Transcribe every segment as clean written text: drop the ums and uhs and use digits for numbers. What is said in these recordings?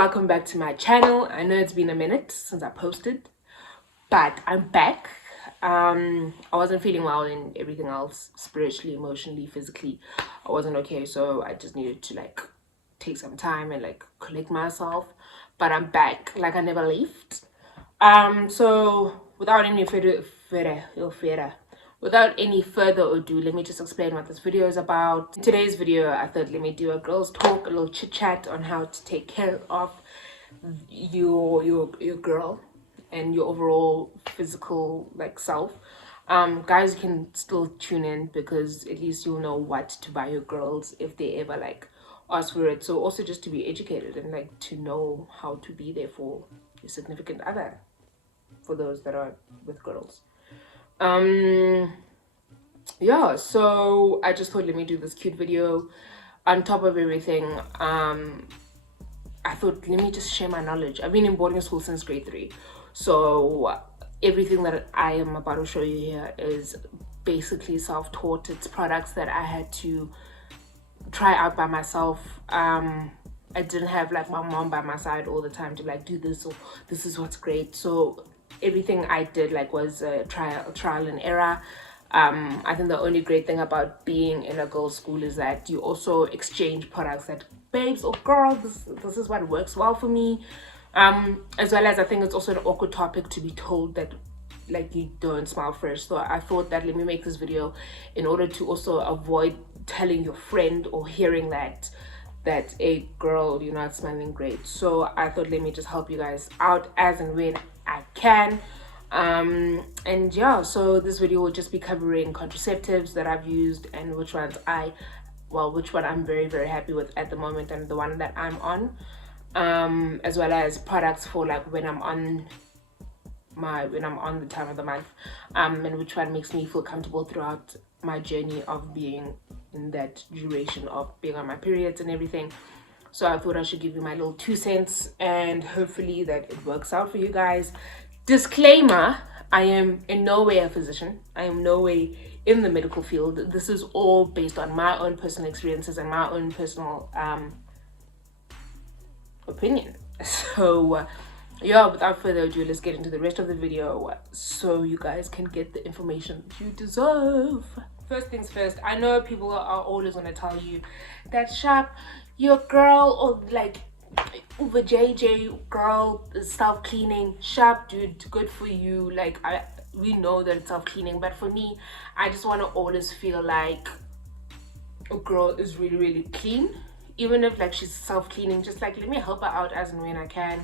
welcome back to my channel. I know it's been a minute since I posted, but I'm back. I wasn't feeling well and everything else, spiritually, emotionally, physically. I wasn't okay, so I just needed to like take some time and like collect myself. But I'm back, like I never left. So without any further ado, let me just explain what this video is about. In today's video, I thought let me do a girls talk, a little chit chat on how to take care of your girl and your overall physical like self. Guys can still tune in because at least you'll know what to buy your girls if they ever like ask for it. So also just to be educated and like to know how to be there for your significant other, for those that are with girls. Yeah, so I just thought let me do this cute video. On top of everything, I thought let me just share my knowledge. I've been in boarding school since grade 3, so everything that I am about to show you here is basically self-taught. It's products that I had to try out by myself. I didn't have like my mom by my side all the time to like do this or this is what's great. So everything I did like was trial and error. I think the only great thing about being in a girls' school is that you also exchange products that babes or girl, this is what works well for me. As well as I think it's also an awkward topic to be told that like you don't smell fresh. So I thought that let me make this video in order to also avoid telling your friend or hearing that a girl, you're not smelling great. So I thought let me just help you guys out as and when I can. And yeah, so this video will just be covering contraceptives that I've used and which one I'm very happy with at the moment and the one that I'm on, as well as products for like when I'm on the time of the month, and which one makes me feel comfortable throughout my journey of being in that duration of being on my periods and everything. So I thought I should give you my little 2 cents and hopefully that it works out for you guys. Disclaimer, I am in no way a physician. I am no way in the medical field. This is all based on my own personal experiences and my own personal opinion. So yeah, without further ado, let's get into the rest of the video so you guys can get the information you deserve. First things first, I know people are always going to tell you that Sharp, your girl, or like over JJ girl is self-cleaning. Sharp dude, good for you. Like we know that it's self-cleaning, but for me, I just want to always feel like a girl is really clean, even if like she's self-cleaning. Just like let me help her out as and when I can.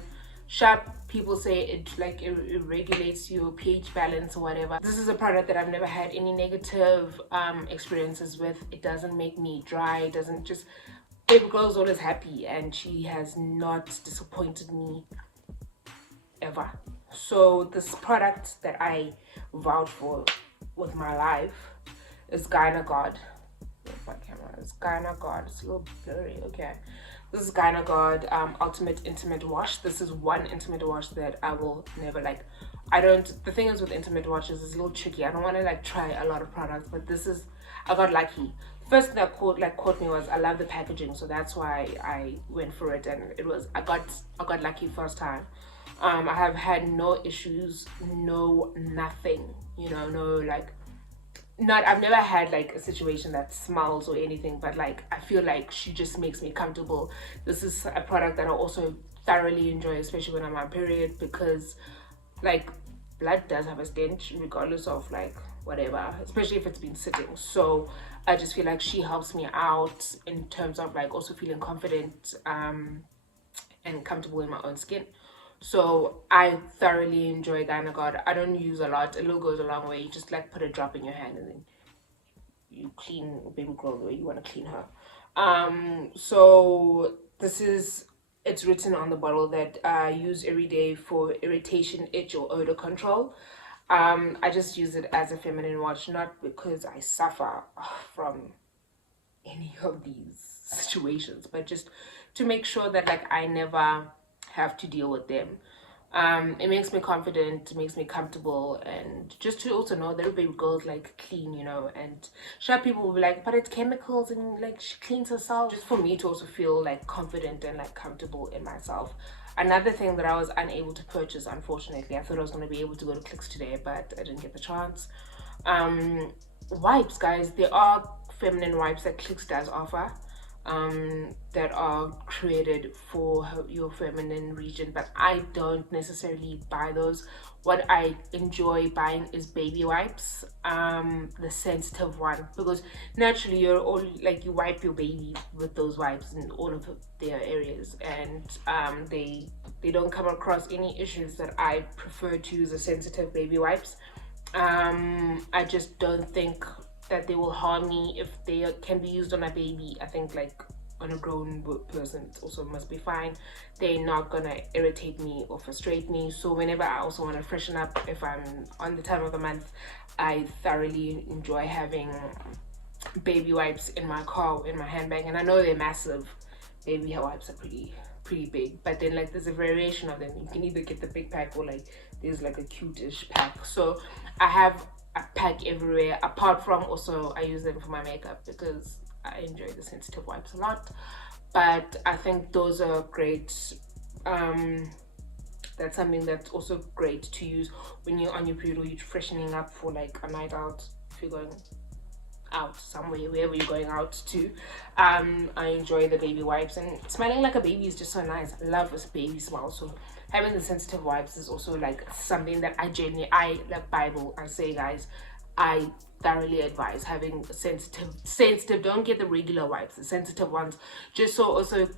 Sharp, people say it like it regulates your pH balance or whatever. This is a product that I've never had any negative experiences with. It doesn't make me dry. It doesn't just, baby girl is always happy and she has not disappointed me ever. So this product that I vowed for with my life is Gynagod. My camera is Gynagod. It's a little blurry. Okay, this is Gynagod Ultimate Intimate Wash. This is one intimate wash that I will never like. The thing is with intimate washes, it's a little tricky. I don't want to like try a lot of products, but this is, I got lucky. First thing that caught me was I love the packaging, so that's why I went for it, and it was I got lucky first time. I have had no issues, nothing, you know, no like, I've never had like a situation that smells or anything, but like I feel like she just makes me comfortable. This is a product that I also thoroughly enjoy, especially when I'm on period, because like blood does have a stench regardless of like whatever, especially if it's been sitting. So I just feel like she helps me out in terms of like also feeling confident and comfortable in my own skin. So I thoroughly enjoy Gynagod. I don't use a lot. A little goes a long way. You just like put a drop in your hand and then you clean baby girl the way you want to clean her. So this is, it's written on the bottle that I use every day for irritation, itch, or odor control. I just use it as a feminine wash, not because I suffer from any of these situations, but just to make sure that like I never have to deal with them. It makes me confident, it makes me comfortable, and just to also know that baby girl's like clean, you know. And sure, people will be like, but it's chemicals and like she cleans herself. Just for me to also feel like confident and like comfortable in myself. Another thing that I was unable to purchase, unfortunately, I thought I was going to be able to go to Clicks today, but I didn't get the chance. Wipes, guys. There are feminine wipes that Clicks does offer, that are created for your feminine region, but I don't necessarily buy those. What I enjoy buying is baby wipes, the sensitive one, because naturally you're all like, you wipe your baby with those wipes in all of their areas, and they don't come across any issues that I prefer to use the sensitive baby wipes. I just don't think that they will harm me if they can be used on a baby. I think like on a grown person it also must be fine. They're not gonna irritate me or frustrate me. So whenever I also want to freshen up, if I'm on the time of the month, I thoroughly enjoy having baby wipes in my car, in my handbag. And I know they're massive. Baby wipes are pretty big, but then like there's a variation of them. You can either get the big pack, or like there's like a cute-ish pack. So I have a pack everywhere, apart from also I use them for my makeup because I enjoy the sensitive wipes a lot. But I think those are great. That's something that's also great to use when you're on your period or you're freshening up for like a night out, if you're going out somewhere, wherever you're going out to. I enjoy the baby wipes, and smelling like a baby is just so nice. I love this baby smell. So having the sensitive wipes is also like something that I like Bible. I say, guys, I thoroughly advise having sensitive. Don't get the regular wipes, the sensitive ones, just so also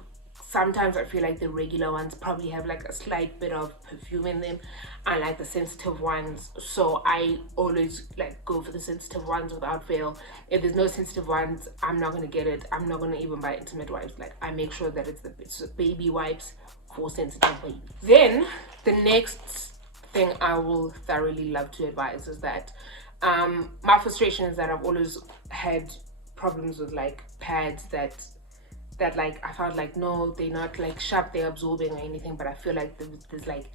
sometimes I feel like the regular ones probably have like a slight bit of perfume in them. I like the sensitive ones, so I always like go for the sensitive ones without fail. If there's no sensitive ones, I'm not gonna get it. I'm not gonna even buy intimate wipes. Like, I make sure that it's baby wipes for sensitive babies. Then the next thing I will thoroughly love to advise is that my frustration is that I've always had problems with like pads that like I felt like, no, they're not like sharp, they're absorbing or anything, but I feel like there's like,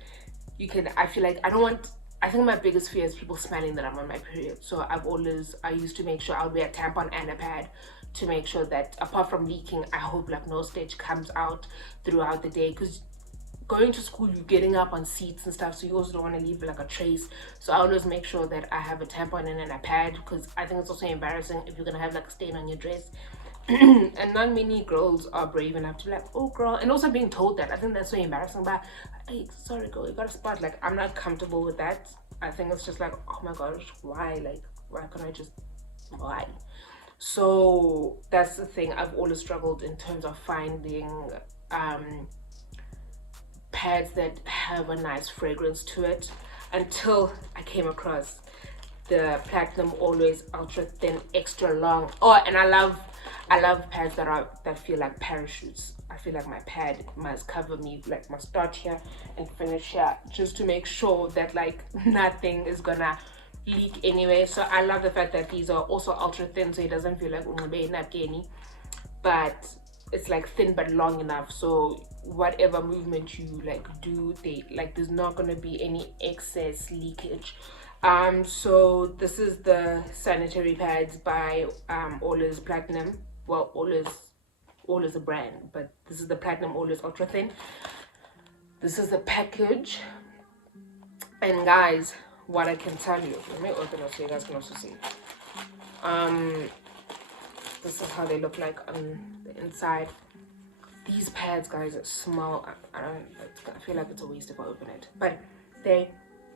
I feel like I think my biggest fear is people smelling that I'm on my period. So I used to make sure I would wear a tampon and a pad to make sure that apart from leaking, I hope like no stitch comes out throughout the day, because going to school, you're getting up on seats and stuff, so you also don't want to leave like a trace. So I always make sure that I have a tampon and a pad, because I think it's also embarrassing if you're gonna have like a stain on your dress. And not many girls are brave enough to be like, oh girl, and also being told that, I think that's so embarrassing. But hey, sorry girl, you got a spot. Like, I'm not comfortable with that. I think it's just like, oh my gosh, why can't I just, why? So that's the thing. I've always struggled in terms of finding pads that have a nice fragrance to it, until I came across the Platinum Always Ultra Thin Extra Long. Oh, and I love pads that feel like parachutes. I feel like my pad must cover me, like my start here and finish here, just to make sure that like nothing is gonna leak anyway. So I love the fact that these are also ultra thin, so it doesn't feel like napkini, but it's like thin but long enough, so whatever movement you like do, there's not gonna be any excess leakage. So this is the sanitary pads by Always Platinum. Well, Always a brand, but this is the Platinum Always Ultra Thin. This is the package, and guys, what I can tell you, let me open it so you guys can also see. This is how they look like on the inside. These pads, guys, smell, I feel like it's a waste if I open it, but they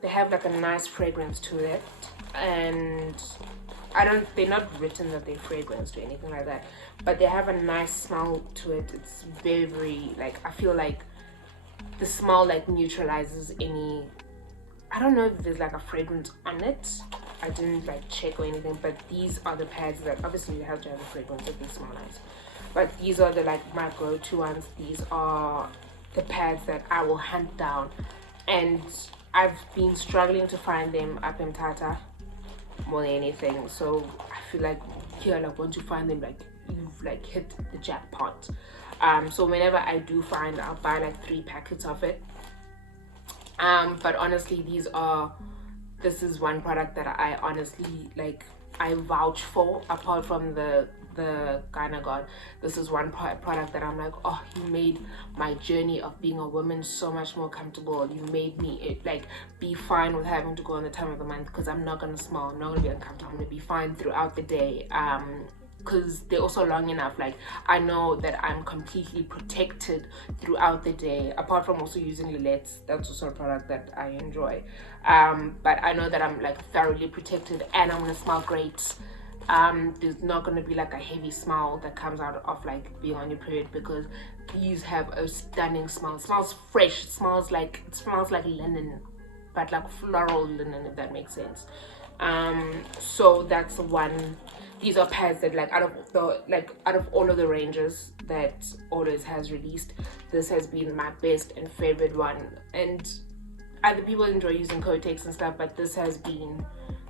have like a nice fragrance to it, and they're not written that they're fragranced or anything like that, but they have a nice smell to it. It's very, very, like, I feel like the smell like neutralizes any, I don't know if there's like a fragrance on it. I didn't like check or anything, but these are the pads that obviously you have to have a fragrance if they smell nice. But these are the like my go-to ones. These are the pads that I will hunt down, and I've been struggling to find them up in Tata more than anything. So I feel like here, like, once you find them, like, you've like hit the jackpot. So whenever I do find, I'll buy like 3 packets of it, But honestly, this is one product that I honestly like, I vouch for. Apart from the gyna god, this is one product that I'm like, oh, you made my journey of being a woman so much more comfortable. You made me like be fine with having to go on the time of the month, because I'm not gonna smell, I'm not gonna be uncomfortable, I'm gonna be fine throughout the day. Because they're also long enough, like I know that I'm completely protected throughout the day, apart from also using Lillette's. That's also a product that I enjoy. But I know that I'm like thoroughly protected and I'm gonna smell great. There's not gonna be like a heavy smell that comes out of like being on your period, because these have a stunning smell. It smells fresh, it smells like linen, but like floral linen, if that makes sense. So that's one. These are pads that, like, out of all of the ranges that Always has released, this has been my best and favorite one. And other people enjoy using Kotex and stuff, but this has been,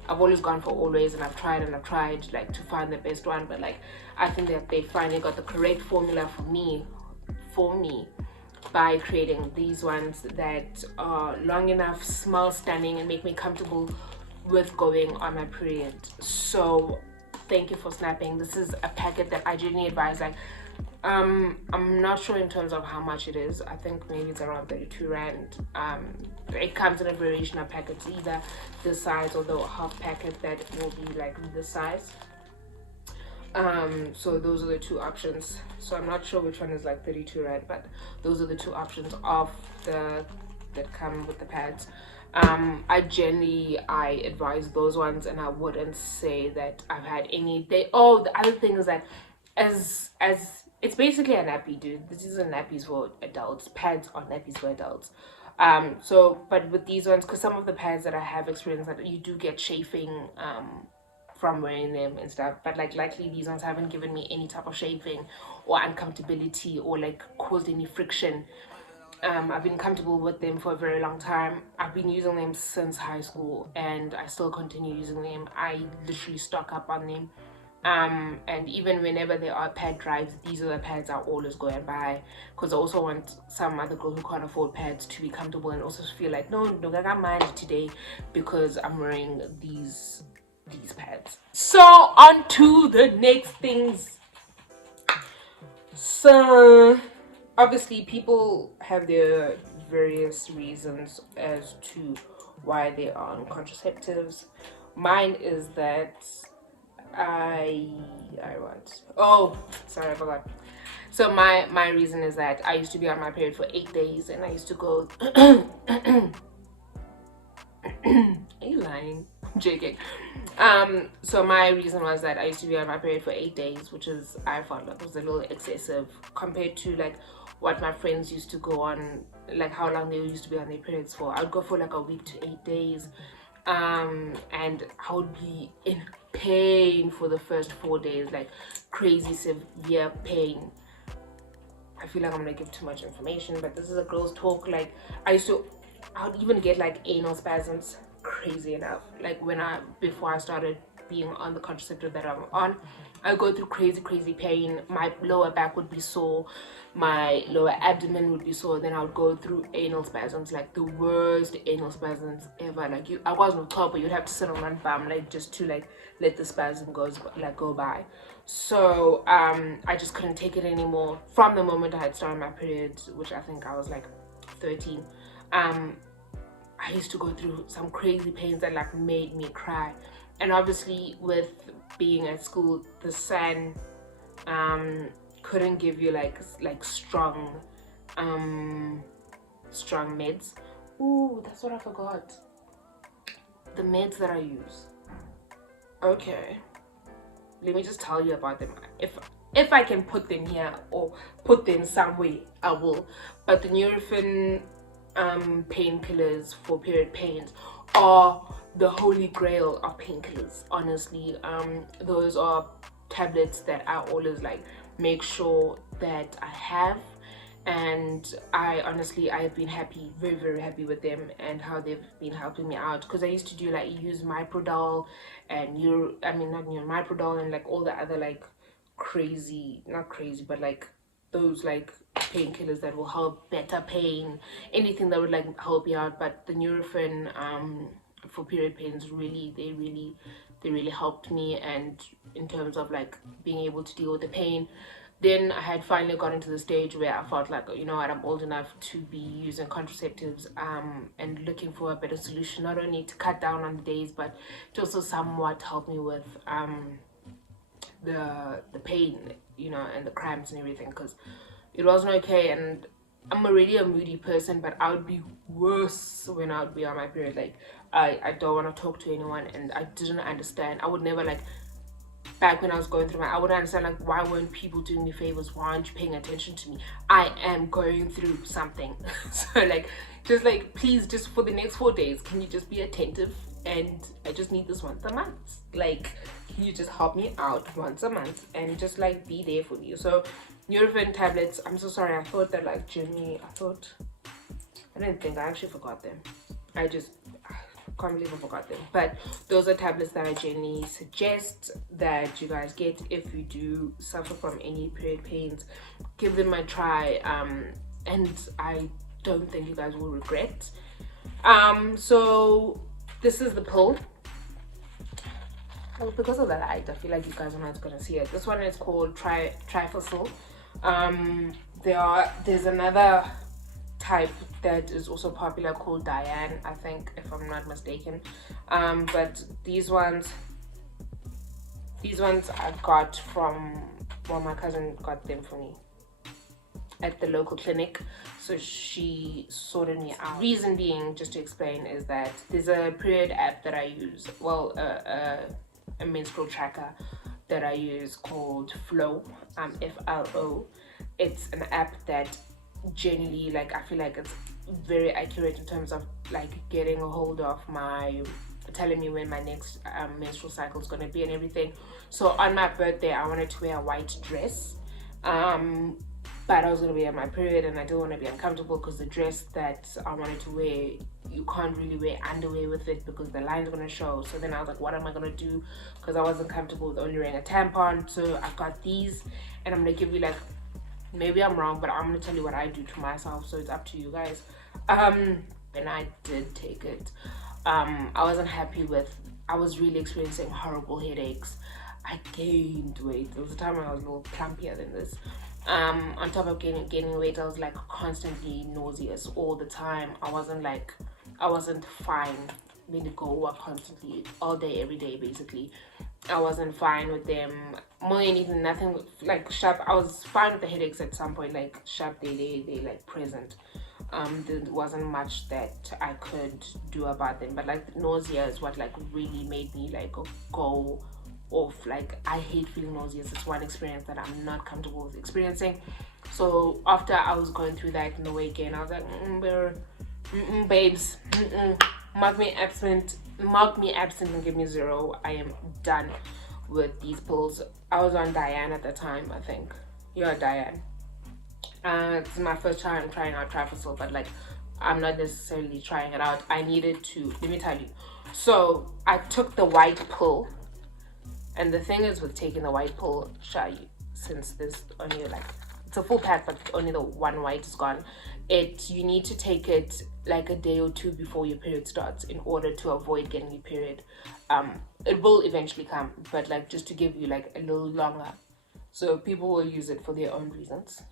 I've always gone for Always, and I've tried like to find the best one, but like I think that they finally got the correct formula for me by creating these ones that are long enough, smell stunning, and make me comfortable with going on my period. So thank you for snapping. This is a packet that I genuinely advise. Like, I'm not sure in terms of how much it is. I think maybe it's around 32 rand. It comes in a variation of packets, either this size or the half packet that will be like this size. So those are the two options. So I'm not sure which one is like 32 rand, but those are the two options of the that come with the pads. I advise those ones, and I wouldn't say that I've had any. The other thing is that as it's basically a nappy, dude. This isn't nappies for adults. Pads are nappies for adults. So but with these ones, because some of the pads that I have experienced, that you do get chafing from wearing them and stuff, but like luckily these ones haven't given me any type of chafing or uncomfortability or like caused any friction. I've been comfortable with them for a very long time. I've been using them since high school, and I still continue using them. I literally stock up on them. And even whenever there are pad drives, these are the pads I always go and buy, because I also want some other girl who can't afford pads to be comfortable and also feel like, no, I got mine today because I'm wearing these pads. So on to the next things. So obviously people have their various reasons as to why they are on contraceptives. Mine is that I what? Oh, sorry, I forgot. So my reason is that I used to be on my period for 8 days, and I used to go are you lying? I'm joking. So my reason was that I used to be on my period for 8 days, which is, I felt like was a little excessive compared to like what my friends used to go on, like how long they used to be on their periods for. I would go for like a week to 8 days, and I would be in pain for the first 4 days, like crazy severe pain. I feel like I'm gonna give too much information, but this is a girl's talk. Like I would even get like anal spasms, crazy enough. Like before I started being on the contraceptive that I'm on, I go through crazy pain. My lower back would be sore, my lower abdomen would be sore. Then I would go through anal spasms, like the worst anal spasms ever. Like I was no top, but you'd have to sit on one bum, like just to like let the spasm go by. So I just couldn't take it anymore from the moment I had started my period, which I think I was like 13. I used to go through some crazy pains that like made me cry. And obviously with being at school, the sun couldn't give you like strong meds. Ooh, that's what I forgot. The meds that I use. Okay, let me just tell you about them. If I can put them here or put them somewhere, I will. But the Nurofen painkillers for period pains are the holy grail of painkillers, honestly. Those are tablets that I always like make sure that I have, and I have been happy, very happy with them and how they've been helping me out. Because I used to do like use Miprodol and not Miprodol and like all the other like crazy, not crazy, but like those like painkillers that will help better pain, anything that would like help you out. But the Nurofen for period pains, really, they really helped me, and in terms of like being able to deal with the pain. Then I had finally gotten to the stage where I felt like, you know what, I'm old enough to be using contraceptives, and looking for a better solution, not only to cut down on the days, but to also somewhat help me with the pain, you know, and the cramps and everything, because it wasn't okay. And I'm already a moody person, but I would be worse when I would be on my period. Like I don't want to talk to anyone, and I didn't understand. I would never like, back when I was going through I wouldn't understand like, why weren't people doing me favors? Why aren't you paying attention to me? I am going through something. So like, just like, please, just for the next 4 days, can you just be attentive? And I just need this once a month. Like, can you just help me out once a month and just like be there for you? So Nurofen tablets, I'm so sorry, I thought that like Jenny, I didn't think, I actually forgot them. I can't believe I forgot them. But those are tablets that I generally suggest that you guys get if you do suffer from any period pains. Give them a try, and I don't think you guys will regret. So this is the pill. Well, because of the light, I feel like you guys are not gonna see it. This one is called Trifacil. There's another type that is also popular called Diane, I think, if I'm not mistaken. But these ones I got from, well, my cousin got them for me at the local clinic, so she sorted me out. Reason being, just to explain, is that there's a period app that I use, well, a menstrual tracker that I use called Flow, FLO. It's an app that generally, like, I feel like it's very accurate in terms of like getting a hold of my, telling me when my next menstrual cycle is going to be and everything. So on my birthday, I wanted to wear a white dress, but I was going to be on my period, and I didn't want to be uncomfortable, because the dress that I wanted to wear, you can't really wear underwear with it because the line's going to show. So then I was like, what am I going to do? Because I wasn't comfortable with only wearing a tampon. So I got these, and I'm going to give you like, maybe I'm wrong, but I'm going to tell you what I do to myself, so it's up to you guys. And I did take it. I wasn't happy with, I was really experiencing horrible headaches. I gained weight. There was a time when I was a little plumpier than this. On top of gaining weight, I was like constantly nauseous all the time. I wasn't fine. I mean, to go work constantly, all day, every day, basically. I wasn't fine with them. More than anything, nothing like sharp. I was fine with the headaches at some point, like sharp, they like present. There wasn't much that I could do about them, but like the nausea is what like really made me like go off. Like, I hate feeling nauseous. It's one experience that I'm not comfortable with experiencing. So after I was going through that in the weight gain, I was like, babes, mark me absent and give me 0. I am done with these pills. I was on Diane at the time, I think. You're Diane. This is my first time trying out Trifacil, but like, I'm not necessarily trying it out. I needed to, let me tell you. So I took the white pill, and the thing is with taking the white pill, since there's only like, it's a full pack, but only the one white is gone. You need to take it like a day or 2 before your period starts in order to avoid getting your period. It will eventually come, but like, just to give you like a little longer. So people will use it for their own reasons,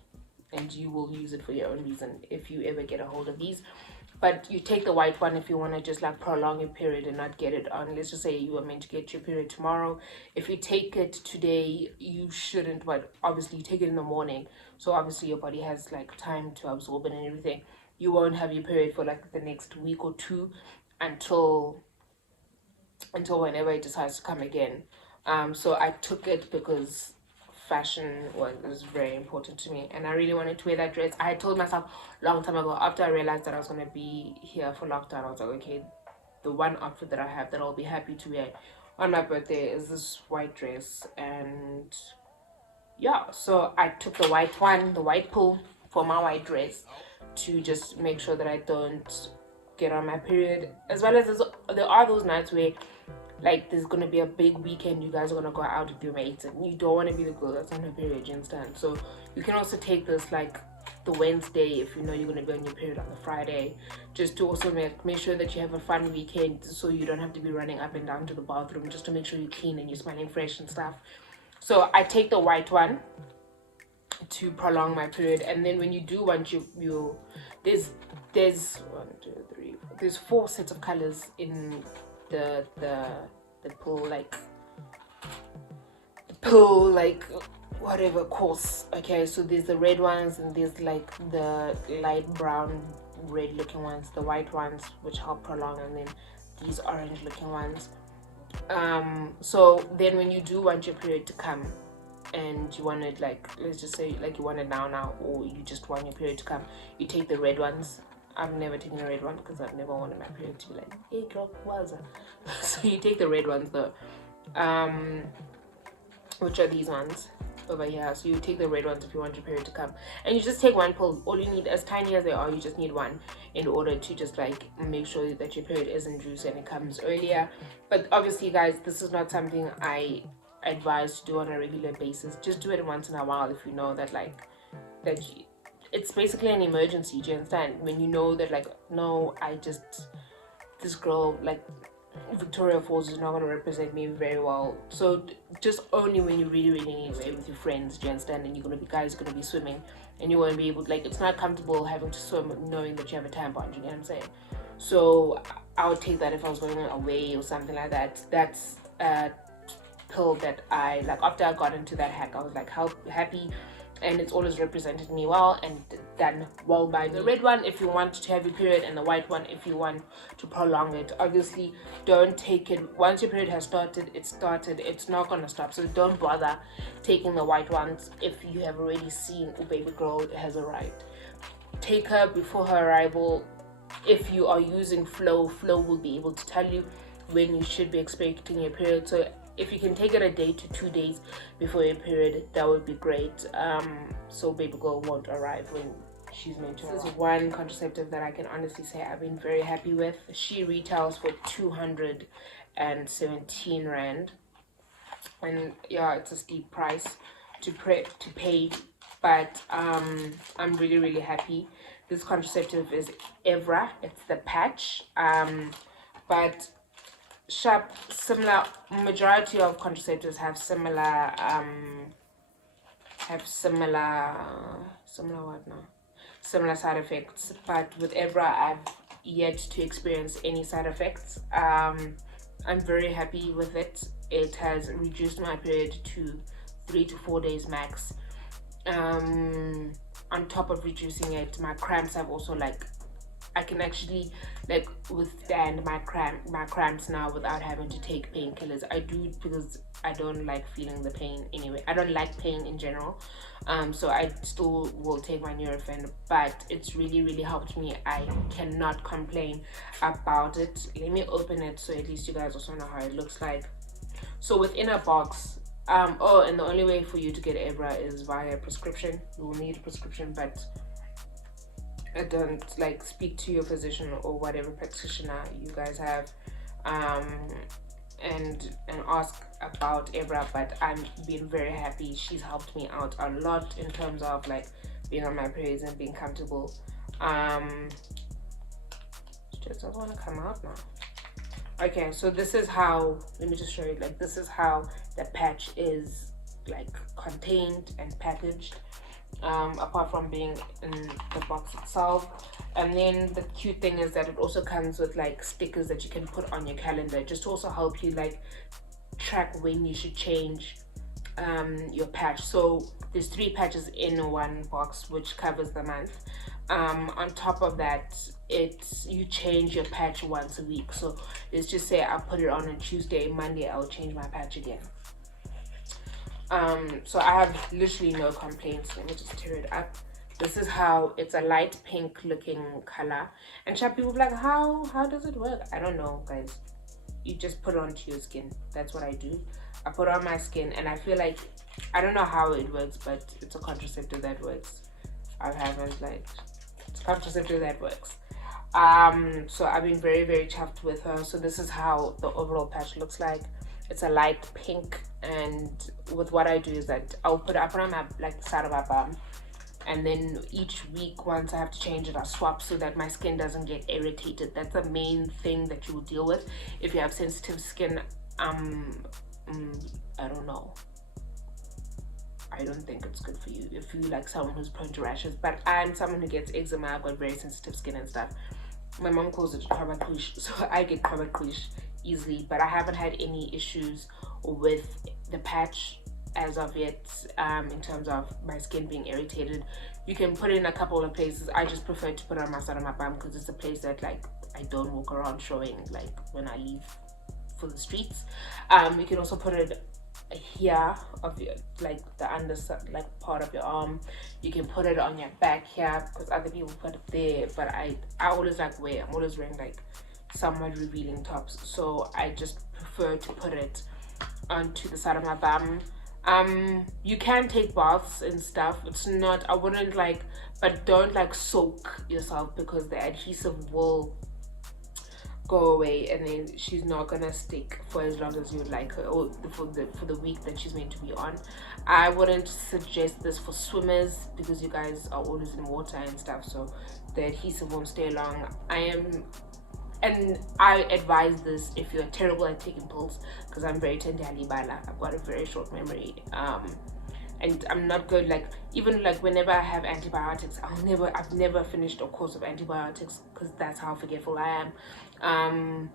and you will use it for your own reason if you ever get a hold of these. But you take the white one if you want to just like prolong your period and not get it on. Let's just say you are meant to get your period tomorrow. If you take it today, you shouldn't, but obviously you take it in the morning, so obviously your body has like time to absorb it and everything. You won't have your period for like the next week or 2 until whenever it decides to come again. So I took it because fashion was very important to me, and I really wanted to wear that dress. I had told myself a long time ago, after I realized that I was going to be here for lockdown, I was like, okay, the one outfit that I have that I'll be happy to wear on my birthday is this white dress. And yeah, so I took the white one, the white pill, for my white dress, to just make sure that I don't get on my period. As well as there are those nights where like there's gonna be a big weekend, you guys are gonna go out with your mates, and you don't want to be the girl that's on her period, you understand? So you can also take this like the Wednesday if you know you're gonna be on your period on the Friday, just to also make sure that you have a fun weekend, so you don't have to be running up and down to the bathroom, just to make sure you're clean and you're smelling fresh and stuff. So I take the white one to prolong my period. And then when you do want you there's 1, 2, 3, there's 4 sets of colors in the pill like whatever course. Okay, so there's the red ones, and there's like the light brown red looking ones, the white ones which help prolong, and then these orange looking ones. So then when you do want your period to come, and you want it like, let's just say like you want it now, or you just want your period to come, you take the red ones. I've never taken a red one because I've never wanted my period to be like, hey girl, what's up? So you take the red ones though, which are these ones over here. So you take the red ones if you want your period to come, and you just take one pill. All you need, as tiny as they are, you just need one in order to just like make sure that your period isn't juicy and it comes earlier. But obviously guys, this is not something I advise to do on a regular basis. Just do it once in a while if you know that it's basically an emergency. Do you understand? When you know that like, no, this girl like Victoria Falls is not going to represent me very well. So just only when you really need to stay with your friends, do you understand? And you're going to be, guys are going to be swimming, and you won't be able to, like, it's not comfortable having to swim knowing that you have a tampon, do you get what I'm saying? So I would take that if I was going away or something like that. That's a pill that I like. After I got into that hack, I was like happy, and it's always represented me well and done well by me. The red one if you want to have your period, and the white one if you want to prolong it. Obviously don't take it once your period has started. It's not gonna stop, so don't bother taking the white ones if you have already seen a baby girl has arrived. Take her before her arrival. If you are using Flow will be able to tell you when you should be expecting your period. So if you can take it a day to 2 days before your period, that would be great. So baby girl won't arrive when she's meant to arrive. This is one contraceptive that I can honestly say I've been very happy with. She retails for 217 rand, and yeah, it's a steep price to pay, but I'm really happy. This contraceptive is Evra. It's the patch, but similar. Majority of contraceptives have similar side effects, but with Evra I've yet to experience any side effects. I'm very happy with it. It has reduced my period to 3 to 4 days max. On top of reducing it, my cramps have also, like, I can actually like withstand my cramps now without having to take painkillers. I do it because I don't like feeling the pain anyway. I don't like pain in general, so I still will take my Nurofen, but it's really helped me. I cannot complain about it. Let me open it so at least you guys also know how it looks like. So within a box, and the only way for you to get Evra is via prescription. You will need a prescription, but don't like speak to your physician or whatever practitioner you guys have, and ask about Evra. But I'm being very happy. She's helped me out a lot in terms of like being on my periods and being comfortable. Just doesn't want to come out now. Okay, so this is how, let me just show you, like, this is how the patch is like contained and packaged, apart from being in the box itself. And then the cute thing is that it also comes with like stickers that you can put on your calendar, just to also help you like track when you should change your patch. So there's 3 patches in one box, which covers the month. On top of that, you change your patch once a week. So let's just say I put it on a Tuesday, Monday I'll change my patch again. So I have literally no complaints. Let me just tear it up. This is how it's a light pink looking color, and some people be like, how does it work? I don't know, guys. You just put it onto your skin. That's what I do. I put it on my skin, and I feel like, I don't know how it works, but it's a contraceptive that works. I haven't like, it's a contraceptive that works. So I've been very, very chuffed with her. So this is how the overall patch looks like. It's a light pink, and with what I do is that I'll put it up on my, like, the side of my bum, and then each week once I have to change it, I swap so that my skin doesn't get irritated. That's the main thing that you will deal with if you have sensitive skin. I don't know, I don't think it's good for you if you like someone who's prone to rashes, but I'm someone who gets eczema. I've got very sensitive skin and stuff. My mom calls it krabakush, so I get krabakush easily, but I haven't had any issues with the patch as of yet, in terms of my skin being irritated. You can put it in a couple of places. I just prefer to put it on my side of my bum because it's a place that, like, I don't walk around showing, like, when I leave for the streets. You can also put it here of your, like, the underside, like, part of your arm. You can put it on your back here because other people put it there, but I always like I'm always wearing like somewhat revealing tops, so I just prefer to put it onto the side of my bum. You can take baths and stuff. It's not, I wouldn't like, but don't like soak yourself because the adhesive will go away and then she's not gonna stick for as long as you would like her, or for the week that she's meant to be on. I wouldn't suggest this for swimmers because you guys are always in water and stuff, so the adhesive won't stay long. And I advise this if you're terrible at taking pills, because I'm very tendalibala. I've got a very short memory, and I'm not good, like, even like whenever I have antibiotics, I've never finished a course of antibiotics because that's how forgetful I am.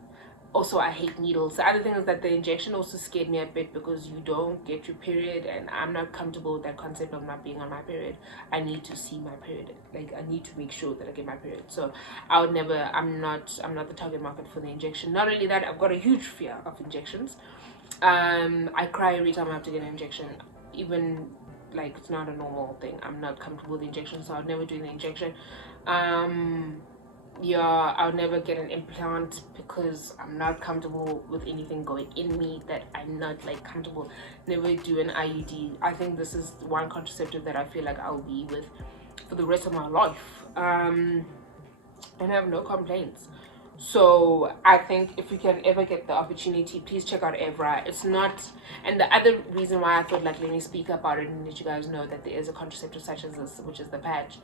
Also, I hate needles. The other thing is that the injection also scared me a bit because you don't get your period, and I'm not comfortable with that concept of not being on my period. I need to see my period. Like, I need to make sure that I get my period. So I would never, I'm not the target market for the injection. Not only that, I've got a huge fear of injections. I cry every time I have to get an injection. Even, like, it's not a normal thing. I'm not comfortable with the injection, so I would never do the injection. Yeah, I'll never get an implant because I'm not comfortable with anything going in me that I'm not, like, comfortable. Never do an IUD. I think this is one contraceptive that I feel like I'll be with for the rest of my life, and I have no complaints. So I think if you can ever get the opportunity, please check out Evra. It's not, and the other reason why I thought, like, let me speak about it and let you guys know that there is a contraceptive such as this, which is the patch,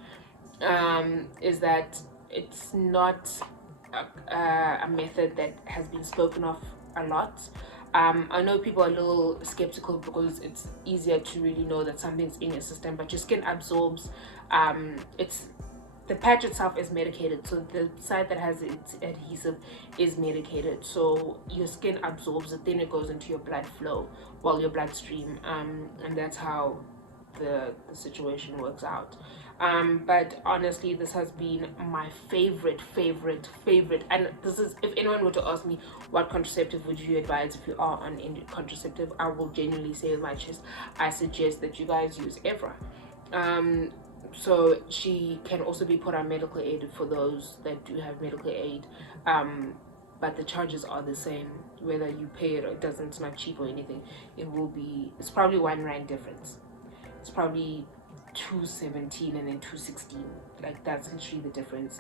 is that it's not a method that has been spoken of a lot. I know people are a little skeptical because it's easier to really know that something's in your system, but your skin absorbs. The patch itself is medicated, so the side that has its adhesive is medicated, so your skin absorbs it, then it goes into your blood flow, well, your bloodstream, and that's how the situation works out. But honestly, this has been my favorite, and this is, if anyone were to ask me what contraceptive would you advise if you are on any contraceptive, I will genuinely say with my chest, I suggest that you guys use Evra. So she can also be put on medical aid for those that do have medical aid, but the charges are the same whether you pay it or it doesn't. It's not cheap or anything. It's probably R1 difference. It's probably 217 and then 216, like, that's literally the difference.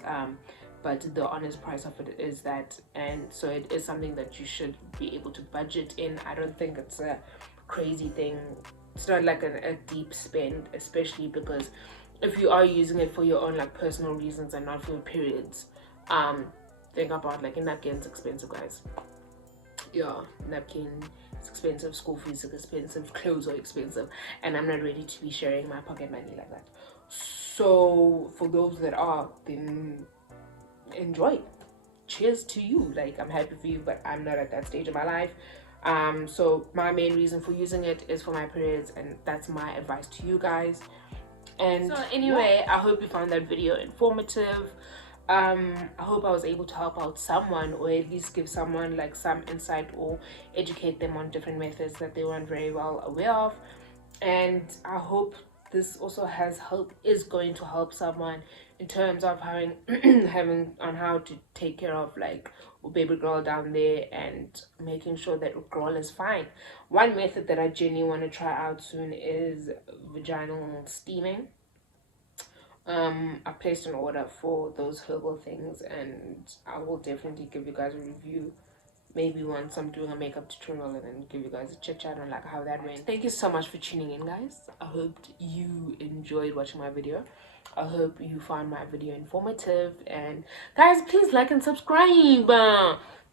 But the honest price of it is that, and so it is something that you should be able to budget in. I don't think it's a crazy thing. It's not like a deep spend, especially because if you are using it for your own, like, personal reasons and not for your periods, think about, like, a napkin's expensive, guys. Yeah, napkin is expensive, school fees are expensive, clothes are expensive, and I'm not ready to be sharing my pocket money like that. So for those that are, then enjoy. Cheers to you. Like, I'm happy for you, but I'm not at that stage of my life. So my main reason for using it is for my periods, and that's my advice to you guys. And so anyway, I hope you found that video informative. I hope I was able to help out someone, or at least give someone, like, some insight or educate them on different methods that they weren't very well aware of. And I hope this also is going to help someone in terms of having having on how to take care of, like, a baby girl down there and making sure that girl is fine. One method that I genuinely want to try out soon is vaginal steaming. I placed an order for those herbal things, and I will definitely give you guys a review. Maybe once I'm doing a makeup tutorial, and then give you guys a chit chat on like how that went. Thank you so much for tuning in, guys. I hope you enjoyed watching my video. I hope you found my video informative, and guys, please like and subscribe.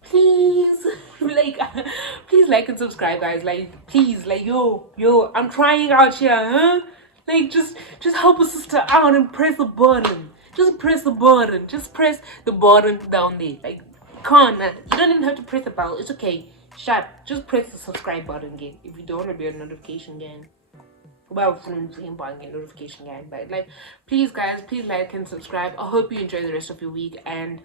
Please, like, please like and subscribe, guys. Like, please, like, yo, I'm trying out here, huh? Like, just help a sister out and press the button. Just press the button. Just press the button down there. Like, come on, man. You don't even have to press the bell. It's okay. Just press the subscribe button again if you don't want to be a notification gang. Well, from saying button get notification gang, but like, please, guys, please like and subscribe. I hope you enjoy the rest of your week, and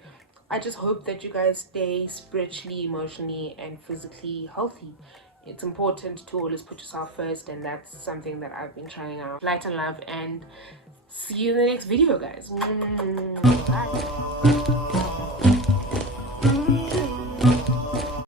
I just hope that you guys stay spiritually, emotionally, and physically healthy. It's important to always put yourself first, and that's something that I've been trying out. Light and love, and see you in the next video, guys. Bye.